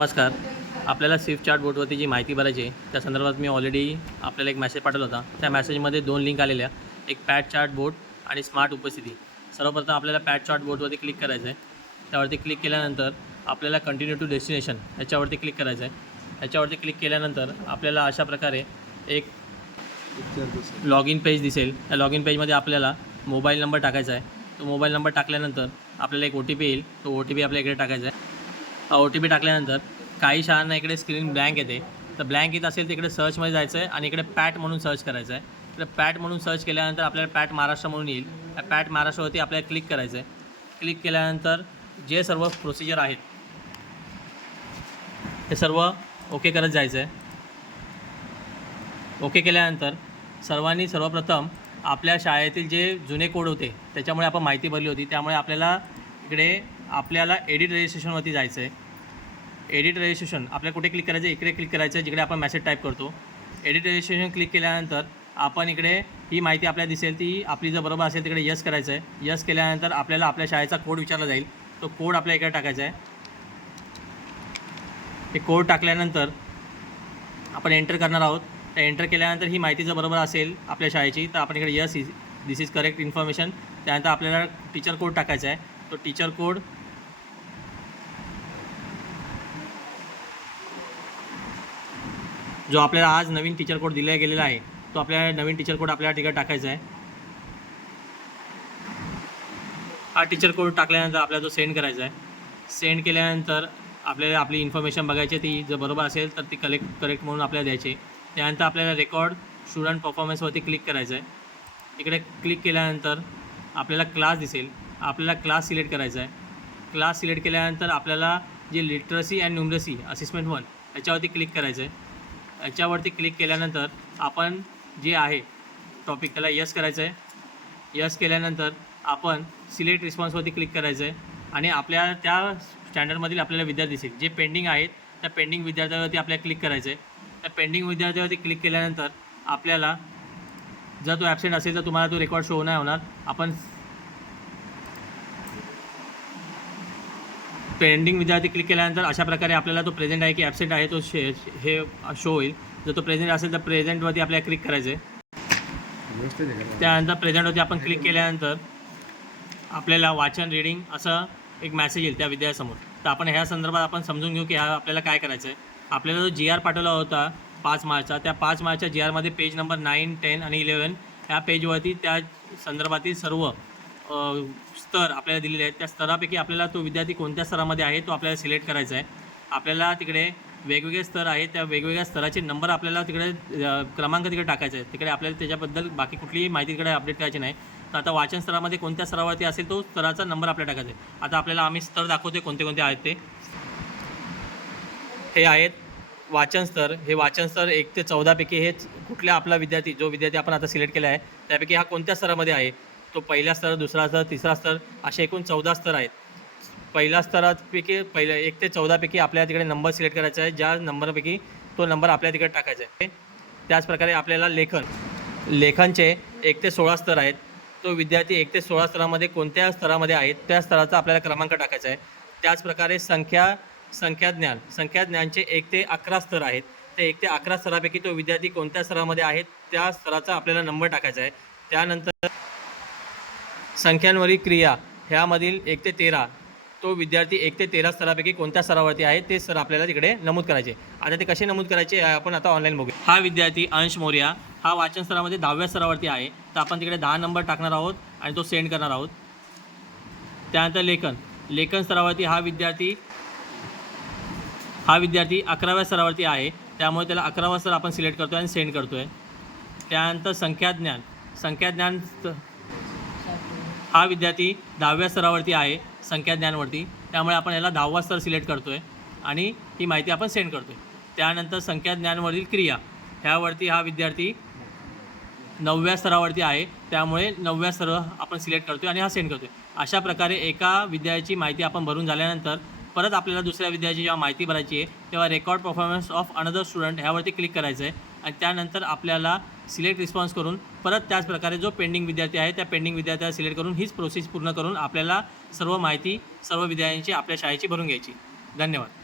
नमस्कार. आपल्याला Swift chart बोर्डवरती जी माहिती भरायची आहे त्या संदर्भात मी ऑलरेडी आपल्याला एक मेसेज पाठवला होता. त्या मेसेजमध्ये 2 लिंक आलेल्या, एक पॅड चार्ट बोर्ड आणि स्मार्ट उपस्थिती. सर्वप्रथम आपल्याला पॅड चार्ट बोर्डवरती क्लिक करायचं आहे. त्यावरती क्लिक केल्यानंतर आपल्याला कंटिन्यू टू डेस्टिनेशन याच्यावरती क्लिक करायचं आहे. याच्यावरती क्लिक केल्यानंतर आपल्याला अशा प्रकारे एक लॉग इन पेज दिसेल. त्या लॉग इन पेजमध्ये आपल्याला मोबाईल नंबर टाकायचा आहे. तो मोबाईल नंबर टाकल्यानंतर आपल्याला एक OTP येईल. तो OTP आपल्या इकडे टाकायचा आहे. OTP टाकल्यानंतर काही शाळांना इकडे स्क्रीन ब्लँक येते. तर ब्लँक येत असेल तर इकडे सर्चमध्ये जायचं आहे आणि इकडे पॅट म्हणून सर्च करायचं आहे. तर पॅट म्हणून सर्च केल्यानंतर आपल्याला पॅट महाराष्ट्र म्हणून येईल. त्या पॅट महाराष्ट्रावरती आपल्याला क्लिक करायचं आहे. क्लिक केल्यानंतर जे सर्व प्रोसिजर आहेत ते सर्व ओके करत जायचं आहे. ओके केल्यानंतर सर्वप्रथम आपल्या शाळेतील जे जुने कोड होते त्याच्यामुळे आपण माहिती भरली होती, त्यामुळे आपल्याला एडिट रजिस्ट्रेशनवरती जायचं आहे. एडिट रजिस्ट्रेशन आपल्याला कुठे क्लिक करायचं आहे? इकडे क्लिक करायचं आहे जिकडे आपण मेसेज टाईप करतो. एडिट रजिस्ट्रेशन क्लिक केल्यानंतर आपण इकडे ही माहिती आपल्याला दिसेल, ती आपली जर बरोबर असेल तिकडे यस करायचं आहे. यस केल्यानंतर आपल्याला आपल्या शाळेचा कोड विचारला जाईल. तो कोड आपल्या इकडे टाकायचा आहे. हे कोड टाकल्यानंतर आपण एंटर करणार आहोत. तर एंटर केल्यानंतर ही माहिती जर बरोबर असेल आपल्या शाळेची तर आपण इकडे yes this is correct information. त्यानंतर आपल्याला टीचर कोड टाकायचा आहे. तो टीचर कोड जो आपल्याला आज नवीन टीचर कोड दिला गेलेला आहे तो आपल्याला नवीन टीचर कोड आपल्याला तिकडे टाकायचा आहे. हा टीचर कोड टाकल्यानंतर आपल्याला तो सेंड करायचा आहे. सेंड केल्यानंतर आपल्याला आपली इन्फॉर्मेशन बघायची, ती जर बरोबर असेल तर ती करेक्ट म्हणून आपल्याला द्यायची. त्यानंतर आपल्याला रेकॉर्ड स्टुडंट परफॉर्मन्सवरती क्लिक करायचं आहे. इकडे क्लिक केल्यानंतर आपल्याला क्लास दिसेल. आपल्याला क्लास सिलेक्ट करायचा आहे. क्लास सिलेक्ट केल्यानंतर आपल्याला जे लिटरसी अँड न्यूमरसी असिस्टमेंट 1 याच्यावरती क्लिक करायचं आहे. याच्यावरती क्लिक केल्यानंतर आपण जे आहे टॉपिक त्याला यस करायचं आहे. यस केल्यानंतर आपण सिलेक्ट रिस्पॉन्सवरती क्लिक करायचं आहे आणि आपल्या त्या स्टँडर्डमधील आपल्याला विद्यार्थी दिसेल जे पेंडिंग आहेत. त्या पेंडिंग विद्यार्थ्यावरती आपल्याला क्लिक करायचं आहे. त्या पेंडिंग विद्यार्थ्यावरती क्लिक केल्यानंतर आपल्याला जर तो ॲबसेंट असेल तर तुम्हाला तो रेकॉर्ड शो नाही होणार. आपण पेंडिंग विद्यार्थी क्लिक केल्यानंतर अशा प्रकारे आपल्याला तो प्रेझेंट आहे की ॲबसेंट आहे तो हे शो होईल. जर तो प्रेझेंट असेल तर प्रेझेंटवरती आपल्याला क्लिक करायचं आहे. त्यानंतर प्रेझेंटवरती आपण क्लिक केल्यानंतर आपल्याला वाचन रीडिंग असं एक मेसेज येईल त्या विद्यार्थ्यासमोर. तर आपण ह्या संदर्भात आपण समजून घेऊ की आपल्याला काय करायचं आहे. आपल्याला जो GR पाठवला होता 5 मार्चचा, त्या 5 मार्चच्या GRमध्ये पेज नंबर 9, 10 आणि 11 ह्या पेजवरती त्या संदर्भातील सर्व स्तर आपल्याला दिलेले आहेत. त्या स्तरापैकी आपल्याला तो विद्यार्थी कोणत्या स्तरामध्ये आहे तो आपल्याला सिलेक्ट करायचा आहे. आपल्याला तिकडे वेगवेगळे स्तर आहेत. त्या वेगवेगळ्या स्तराचे नंबर आपल्याला तिकडे क्रमांक तिकडे टाकायचा आहे. तिकडे आपल्याला त्याच्याबद्दल बाकी कुठलीही माहिती तिकडे अपडेट करायची नाही. तर आता वाचन स्तरामध्ये कोणत्या स्तरावरती असेल तो स्तराचा नंबर आपल्याला टाकायचा आहे. आता आपल्याला आम्ही स्तर दाखवते कोणते कोणते आहेत ते. हे आहेत वाचन स्तर. हे वाचन स्तर 1 ते 14 पैकी हे कुठल्या आपला जो विद्यार्थी आपण आता सिलेक्ट केला आहे त्यापैकी हा कोणत्या स्तरामध्ये आहे. तो पहिला स्तर, दुसरा स्तर, तिसरा स्तर असे एकूण 14 स्तर आहेत. पहिल्या स्तरापैकी 1 ते 14 पैकी आपल्याला तिकडे नंबर सिलेक्ट करायचा आहे. ज्या नंबरपैकी तो नंबर आपल्या तिकडे टाकायचा आहे. त्याचप्रकारे आपल्याला लेखनचे 1 ते 16 स्तर आहेत. तो विद्यार्थी 1 ते 16 स्तरामध्ये कोणत्या स्तरामध्ये आहेत त्या स्तराचा आपल्याला क्रमांक टाकायचा आहे. त्याचप्रकारे संख्याज्ञानचे 1 ते 11 स्तर आहेत. ते 1 ते 11 स्तरापैकी तो विद्यार्थी कोणत्या स्तरामध्ये आहेत त्या स्तराचा आपल्याला नंबर टाकायचा आहे. त्यानंतर संख्यांवरील क्रिया ह्यामधील 1 ते 13 तो विद्यार्थी 1 ते 13 स्तरापैकी कोणत्या स्तरावरती आहे ते स्तर आपल्याला तिकडे नमूद करायचे. आता ते कसे नमूद करायचे आपण आता ऑनलाईन बघूया. हा विद्यार्थी अंश मोर्या हा वाचन स्तरामध्ये 10व्या स्तरावरती आहे. तर आपण तिकडे 10 नंबर टाकणार आहोत आणि तो सेंड करणार आहोत. त्यानंतर लेखन स्तरावरती हा विद्यार्थी 11व्या स्तरावरती आहे. त्यामुळे त्याला 11वा स्तर आपण सिलेक्ट करतो आणि सेंड करतो आहे. त्यानंतर संख्याज्ञान हा विद्यार्थी 10व्या स्तरावरती आहे संख्याज्ञानवरती. त्यामुळे आपण याला 10वा स्तर सिलेक्ट करतो आहे आणि ही माहिती आपण सेंड करतो आहे. त्यानंतर संख्याज्ञानवरील क्रिया ह्यावरती हा विद्यार्थी 9व्या स्तरावरती आहे. त्यामुळे 9व्या स्तर आपण सिलेक्ट करतो आहे आणि हा सेंड करतो आहे. अशा प्रकारे एका विद्यार्थ्याची माहिती आपण भरून झाल्यानंतर परत आपल्याला दुसऱ्या विद्यार्थ्याची जेव्हा माहिती भरायची आहे तेव्हा record performance of another student ह्यावरती क्लिक करायचं आहे आणि त्यानंतर आपल्याला सिलेक्ट रिस्पॉन्स करून परत त्याच प्रकारे जो पेंडिंग विद्यार्थी आहे त्या पेंडिंग विद्यार्थ्याला सिलेक्ट करून हीच प्रोसेस पूर्ण करून आपल्याला सर्व माहिती सर्व विद्यार्थ्यांची आपल्या शाळेची भरून घ्यायची. धन्यवाद.